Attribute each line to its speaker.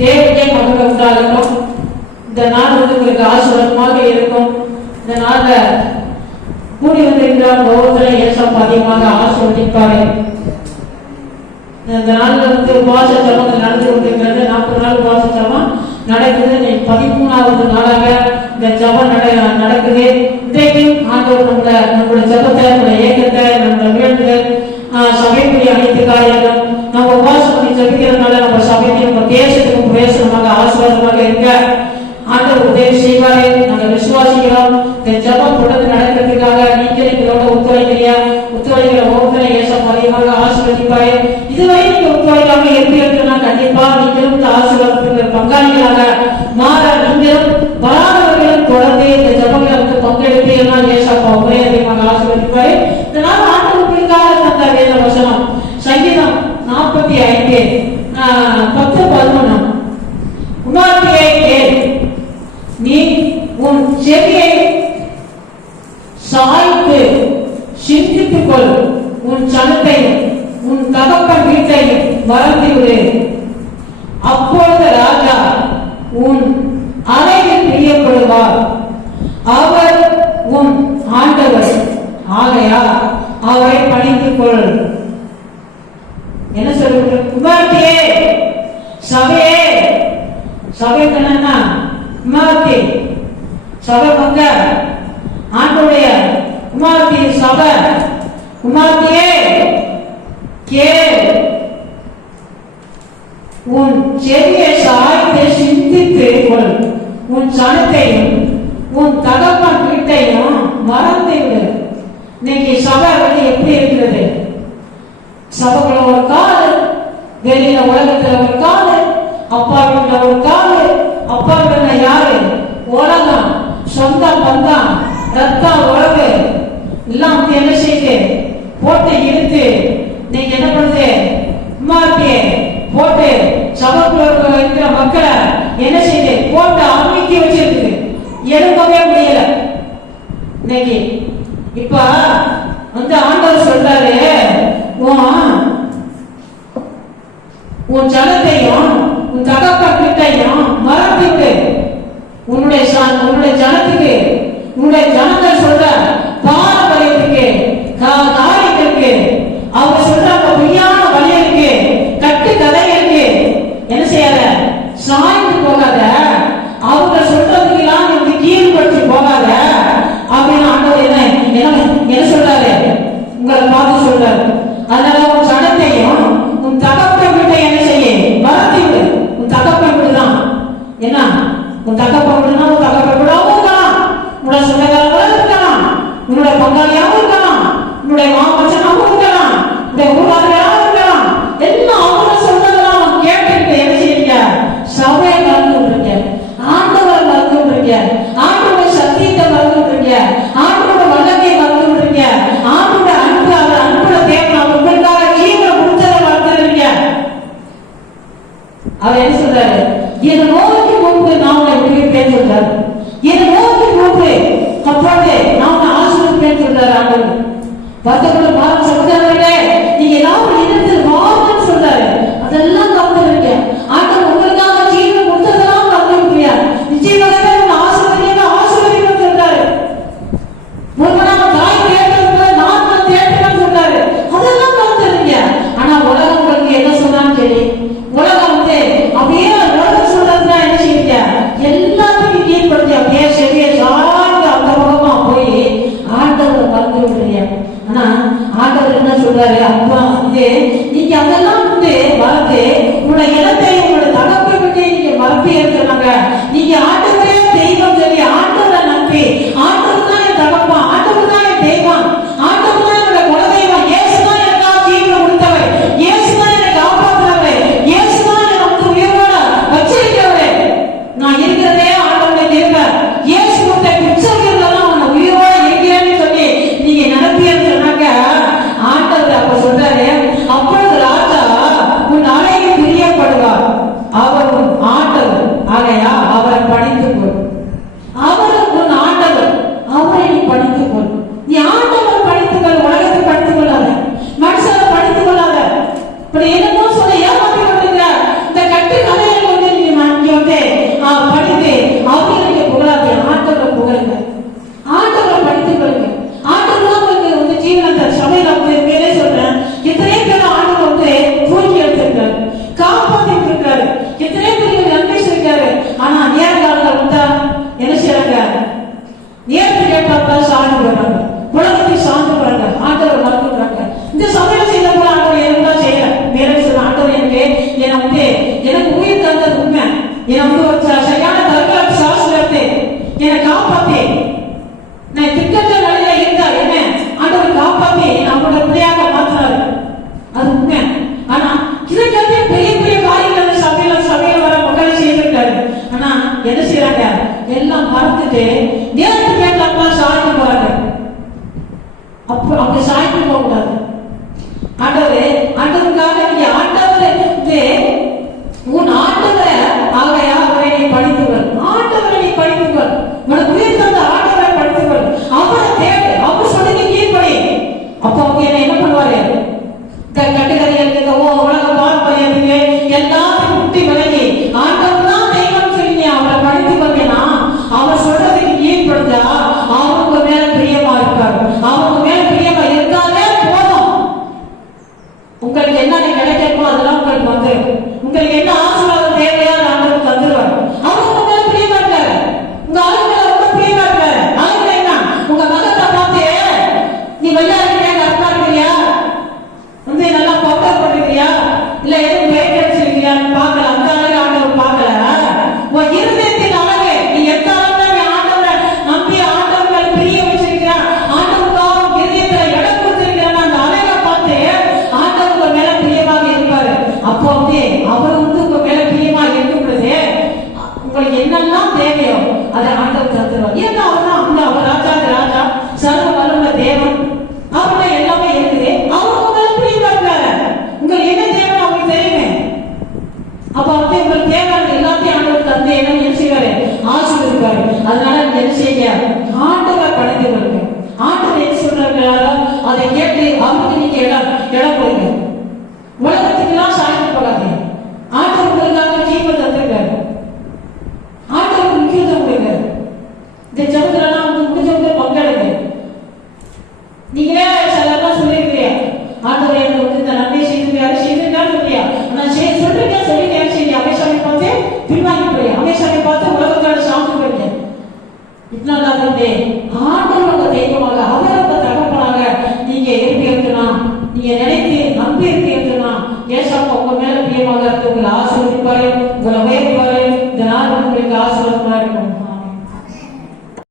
Speaker 1: தேவைக்கே மகிழ்வதாக இருக்கும். இந்த நாள் வந்து உங்களுக்கு ஆசீர்வாதமாக இருக்கும். இந்த நாள கூடி வந்திருக்கிற ஒவ்வொருத்தரை ஏசம் அதிகமாக ஆசீர்வதிப்பாரு. இந்த நாள்ல வந்து உபாசத்தை ganhar உன் அறையில் பிரியப்படுவார். அவர் உன் ஆண்டவர். ஆகையா அவரை பணித்துக் கொள் என்ன சொல்ற குமார்த்தியே சபையே. சபை கண்ணா குமார்த்தி சபை பங்க ஆண்டுடைய குமார்த்தி சபை. குமார்த்தியே கே உன் செவியை சாய் ஜனத்தையும் உன் தகப்பன் வீட்டையும் மறந்து விடு. இன்னைக்கு சபை வந்து எப்படி இருக்கிறது? சபைக்குள்ள ஒரு கால் வெளியில உலகத்துல ஒரு காலு அப்பா வீட்டுல ஒரு காலு அப்பா வீட்டுல யாரு? உலகம் சொந்தம் பந்தம் ரத்தம் உறவு. எல்லாம் என்ன செய்து? போட்டு இழுத்து நீங்க என்ன பண்ணுது? மார்க்கே போட்டு சபைக்குள்ள இருக்கிற மக்களை என்ன செய்ய நம்பவே முடியல இன்னைக்கு இப்ப வந்து ஆண்டவர் சொல்றாரு உன் ஜனத்தையும் உன் தகப்பட்டையும் மறந்துட்டு உன்னுடைய உன்னுடைய ஜனத்துக்கு உன்னுடைய ஜனத்தை உங்களுடைய பங்காளியாகவும் இருக்கலாம். உங்களுடைய மாமச்சனாகவும் இருக்கலாம். உங்களுடைய ஊராக బతుకులు బాగా చెప్తారు ಹೋಗ್ತಾರೆ ಅಥವಾ ಅಂದೆ ನಿಂಗೆ ಅದೆಲ್ಲ पण எனக்கு ஒரு சரியான தற்காப்பு சாஸ் வருது என்னை காப்பாத்தி. நான் திக்கற்ற நிலையில இருந்தா என்ன? ஆண்டவர் காப்பாத்தி அவங்களோட பிள்ளையாக மாத்துறாரு அது உண்மை. ஆனா இதற்காக பெரிய பெரிய காரியங்கள் சபையில சபையில வர மக்களை செய்திருக்காரு. ஆனா என்ன செய்யறாங்க எல்லாம் மறந்துட்டு நேரத்துக்கு ஏற்றப்பா சாதிக்க போறாங்க. தேவையோ? அதை ஆண்டவர் தருவார் ஏன்னா அவர் தான் அந்த ராஜா சர்வ வல்லம தேவன். அவர்கிட்ட எல்லாமே இருக்குது அவர் உங்களை புரியுறாரு உங்களுக்கு என்ன தேவை அவங்களுக்கு தெரியுமே. அப்ப வந்து உங்களுக்கு தேவையான எல்லாத்தையும் ஆண்டவர் தந்து என்ன செய்வாரு ஆசீர்வதிப்பாரு. அதனால இந்த சமத்துல வந்து முடிஞ்சவங்க பங்கெடுங்க நீங்களே சிலர்லாம் சொல்லியிருக்கிறியா ஆண்டவர் எனக்கு வந்து இந்த நன்மை செய்திருக்காரு செய்திருக்காரு சொல்லியா? நான் செய்ய சொல்றீங்க சொல்லிட்டேன் சரி அமேசாமி பார்த்து பின்வாங்கி போய் அமேசாமி பார்த்து உலகத்தோட சாப்பிட்டு போயிட்டேன். இத்தனை ஆண்டவர்